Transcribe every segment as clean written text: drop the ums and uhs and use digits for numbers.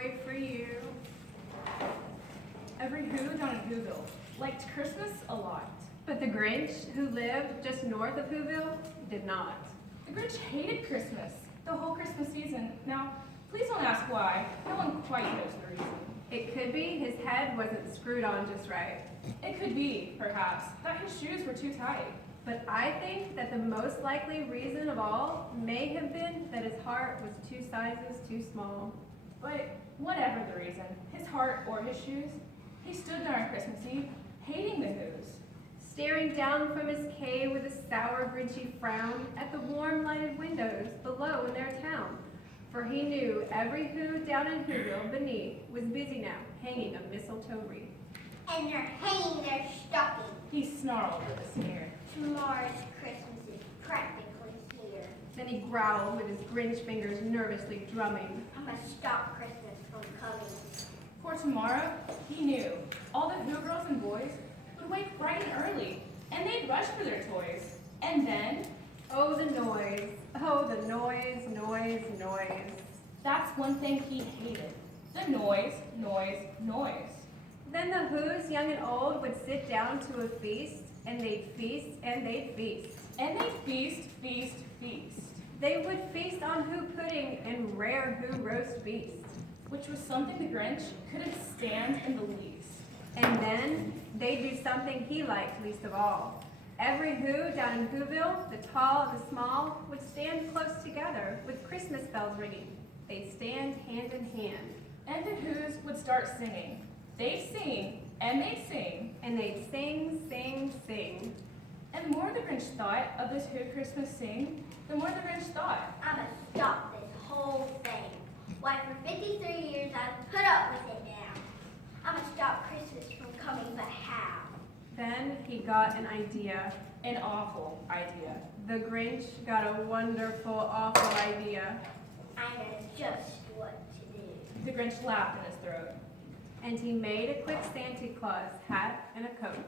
story for you. Every Who down in Whoville liked Christmas a lot. But the Grinch, who lived just north of Whoville, did not. The Grinch hated Christmas, the whole Christmas season. Now, please don't ask why. No one quite knows the reason. It could be his head wasn't screwed on just right. It could be, perhaps, that his shoes were too tight. But I think that the most likely reason of all may have been that his heart was 2 sizes too small. But whatever the reason, his heart or his shoes, he stood there on Christmas Eve, hating the Who's. Staring down from his cave with a sour, grinchy frown at the warm lighted windows below in their town. For he knew every Who down in Whoville beneath was busy now, hanging a mistletoe wreath. And they're hanging their stocking. He snarled with a sneer. Tomorrow's Christmas is practically here. Then he growled with his Grinch fingers nervously drumming. I'm gonna stop Christmas from coming. For tomorrow, he knew all the Who girls and boys would wake bright and early, and they'd rush for their toys. And then, Oh, the noise. Oh, the noise, noise, noise. that's one thing he hated. The noise, noise, noise. Then the Who's, young and old, would sit down to a feast, and they'd feast, and they'd feast. And they'd feast, feast, feast. They would feast on Who pudding and rare Who roast beast. Which was something the Grinch couldn't stand in the least. And then they'd do something he liked least of all. Every Who down in Whoville, the tall and the small, would stand close together with Christmas bells ringing. They'd stand hand in hand. And the Who's would start singing. They'd sing, and they'd sing. And they'd sing, sing, sing. And the more the Grinch thought of this Who Christmas sing, the more the Grinch thought. I'm gonna stop this whole thing. Why, for 53 years I've put up with it now. I'm gonna stop Christmas from coming, but how? Then he got an idea. An awful idea. The Grinch got a wonderful, awful idea. I know just what to do. The Grinch laughed in his throat. And he made a quick Santa Claus hat and a coat.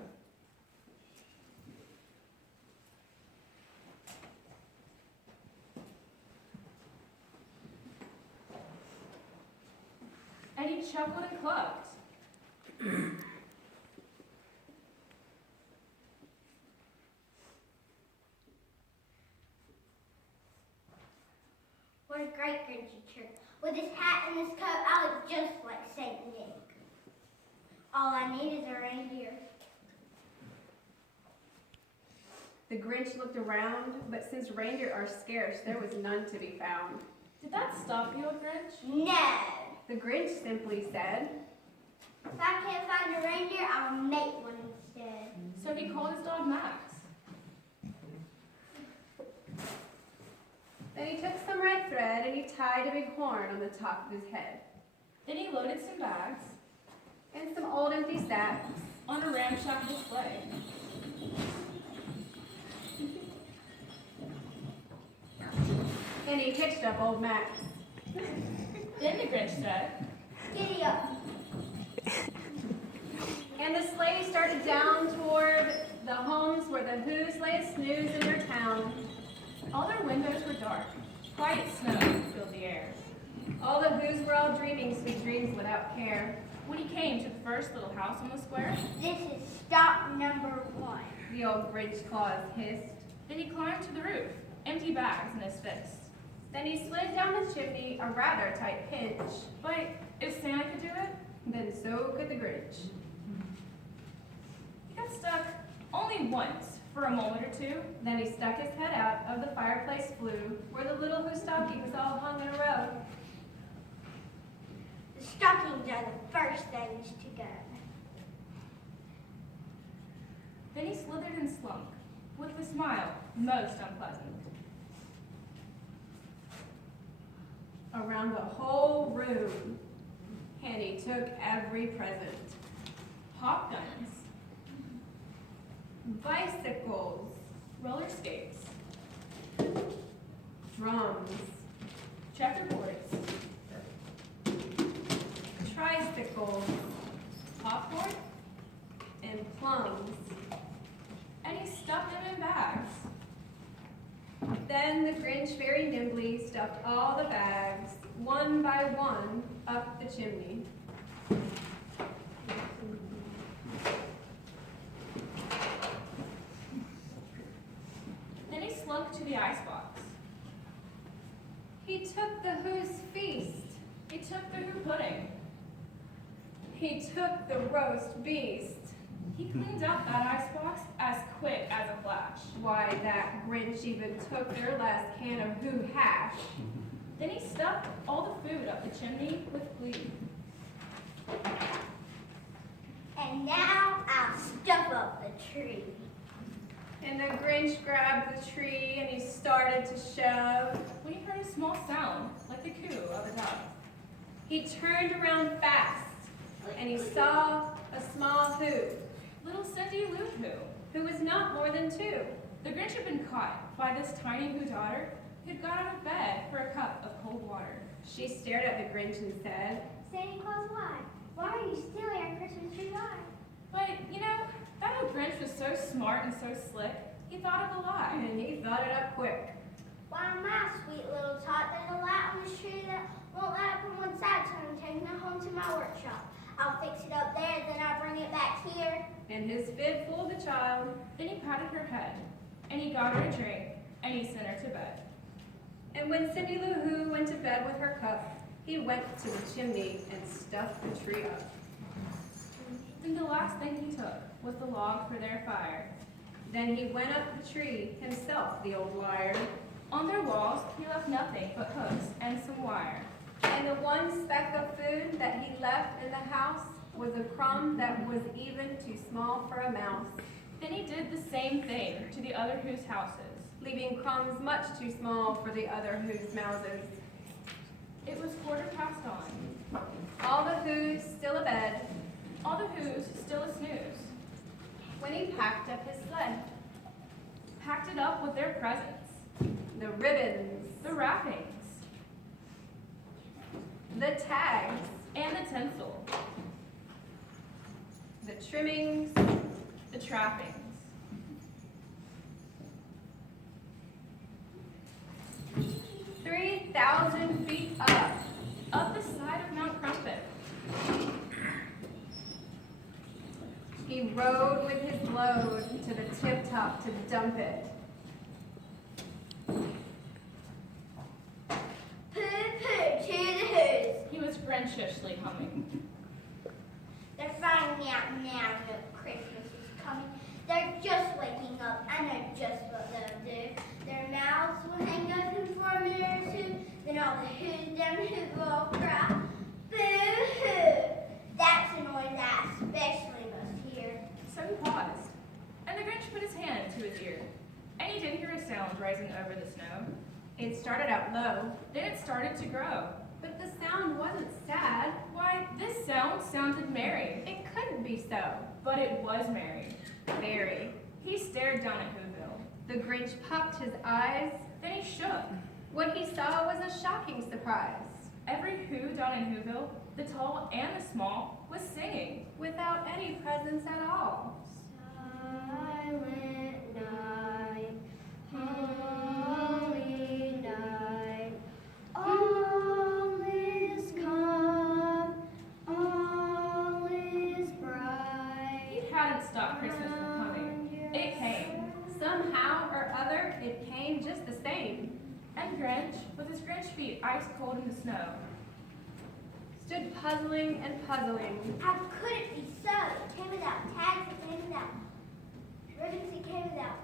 And he chuckled and clucked. What a great Grinchy trick. With this hat and this coat, I look just like Saint Nick. All I need is a reindeer. The Grinch looked around, but since reindeer are scarce, there was none to be found. Did that stop you, Grinch? No! The Grinch simply said, If I can't find a reindeer, I'll make one instead. So he called his dog Max. Then he took some red thread and he tied a big horn on the top of his head, Then he loaded some bags and some old empty sacks. on a ramshackle sleigh. And he hitched up old Max. Then the Grinch said, Giddy up. And the sleigh started down toward the homes where the Who's lay a snooze in their town. all their windows were dark. Quiet snow filled the air. All the Who's were all dreaming sweet dreams without care. When he came to the first little house on the square, This is stop number 1. The old Grinch Claus hissed. then he climbed to the roof, empty bags in his fist. Then he slid down the chimney a rather tight pinch. But if Santa could do it, Then so could the Grinch. he got stuck only once for a moment or two. Then he stuck his head out of the fireplace flue, where the little Who stockings all hung in a row. The stockings are the first things to go. Then he slithered and slunk, with a smile most unpleasant. Around the whole room, and he took every present. Hop guns, Bicycles, roller skates, drums, checkerboards, tricycles, popcorn, and plums. and he stuffed them in bags. Then the Grinch very nimbly stuffed all the bags, one by one, up the chimney. Then he slunk to the icebox. He took the Who's feast. He took the Who pudding. He took the roast beast. He cleaned up that icebox as quick as a flash. Why, that Grinch even took their last can of Who hash. Then he stuffed all the food up the chimney with glee. And now I'll stuff up the tree. And the Grinch grabbed the tree and he started to shove. When he heard a small sound, like the coo of a dove. He turned around fast and he saw a small Who, Little Cindy Lou Who. who was not more than 2. The Grinch had been caught by this tiny Who daughter who'd got out of bed for a cup of cold water. She stared at the Grinch and said, Santa Claus, why? Why are you stealing our Christmas tree lie? But, that old Grinch was so smart and so slick, he thought of a lie. and he thought it up quick. Why, my sweet little tot, there's a light on the tree that won't light up on one side, so I'm taking it home to my workshop. I'll fix it up there, then I'll bring it back here. And his fib fooled the child. Then he patted her head, and he got her a drink, and he sent her to bed. And when Cindy Lou Who went to bed with her cup, he went to the chimney and stuffed the tree up. Then the last thing he took was the log for their fire. Then he went up the tree himself, the old liar. On their walls, he left nothing but hooks and some wire. And the one speck of food that he left in the house was a crumb that was even too small for a mouse, Then he did the same thing to the other Who's houses. leaving crumbs much too small for the other Who's mouses. It was 1:15. All the Who's still abed All the Who's still a snooze. when he packed up his sled. Packed it up with their presents, The ribbons, the wrappings, the tags, and the tinsel, the trimmings, the trappings. 3,000 feet up the side of Mount Crumpet. he rode with his load to the tip top to dump it. Pooh-pooh to the Who's. He was Grinchishly humming. They're finding out now that Christmas is coming. They're just waking up, and they're just what they'll do. Their mouths will hang open for a minute or two, then all the Who's down the Who will all cry, boo-hoo! That's a noise I especially must hear. So he paused, and the Grinch put his hand to his ear, and he did hear a sound rising over the snow. It started out low, Then it started to grow. but the sound wasn't sad. Why, this sound sounded merry, It couldn't be so. but it was merry. Very. He stared down at Whoville. The Grinch puffed his eyes. Then he shook. What he saw was a shocking surprise. Every Who down in Whoville, the tall and the small, was singing. Without any presents at all. Silent night, holy night, all is calm, all is bright. He hadn't stopped Christmas from coming. It came. Somehow or other, it came just the same. And Grinch, with his Grinch feet ice cold in the snow, Stood puzzling and puzzling. How could it be so? It came without tags, it came without ribbons, it came without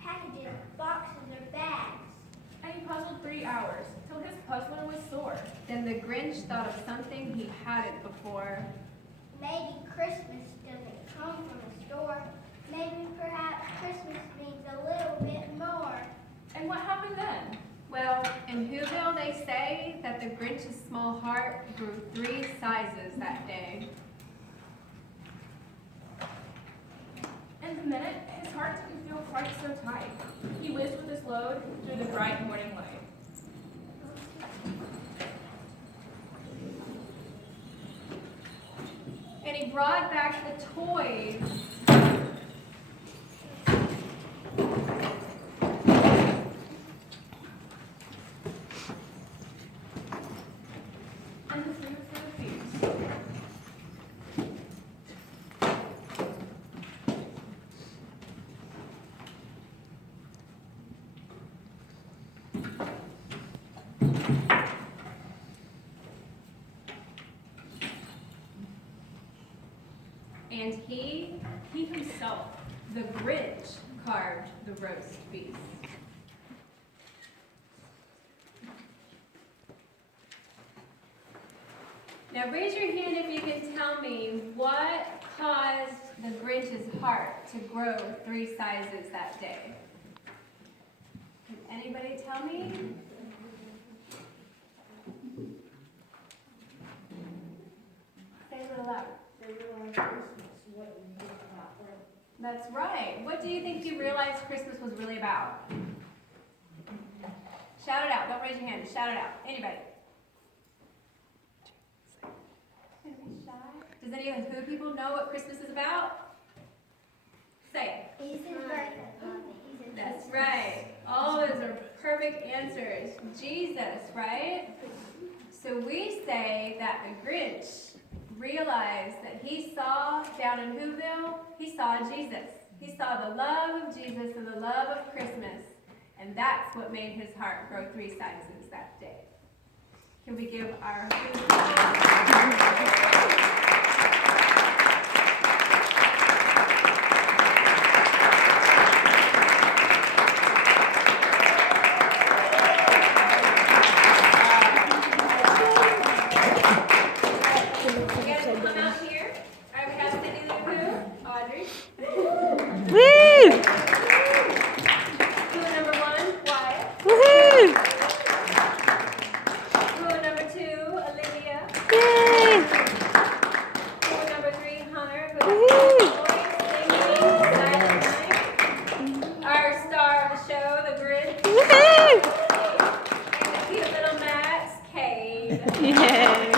packages, boxes, or bags. and he puzzled 3 hours, till his puzzler was sore. Then the Grinch thought of something he hadn't before. Maybe Christmas doesn't come from a store. Maybe perhaps Christmas means a little bit more. And what happened then? Well, in Whoville they say that the Grinch's small heart grew 3 sizes that day. In the minute, his heart didn't feel quite so tight. He whizzed with his load through the bright morning light. And he brought back the toys. fun food for the feast. And he himself. the Grinch, carved the roast beef. Now raise your hand if you can tell me what caused the Grinch's heart to grow 3 sizes that day. Can anybody tell me? Say it a little louder. That's right. What do you think you realized Christmas was really about? Shout it out. Don't raise your hand. Shout it out. Anybody? Does any of the people know what Christmas is about? Say it. Jesus' birthday. That's right. All those are perfect answers. Jesus, right? So we say that the Grinch realized that he saw down in Whoville, he saw Jesus. He saw the love of Jesus and the love of Christmas. And that's what made his heart grow 3 sizes that day. Can we give our Yeah.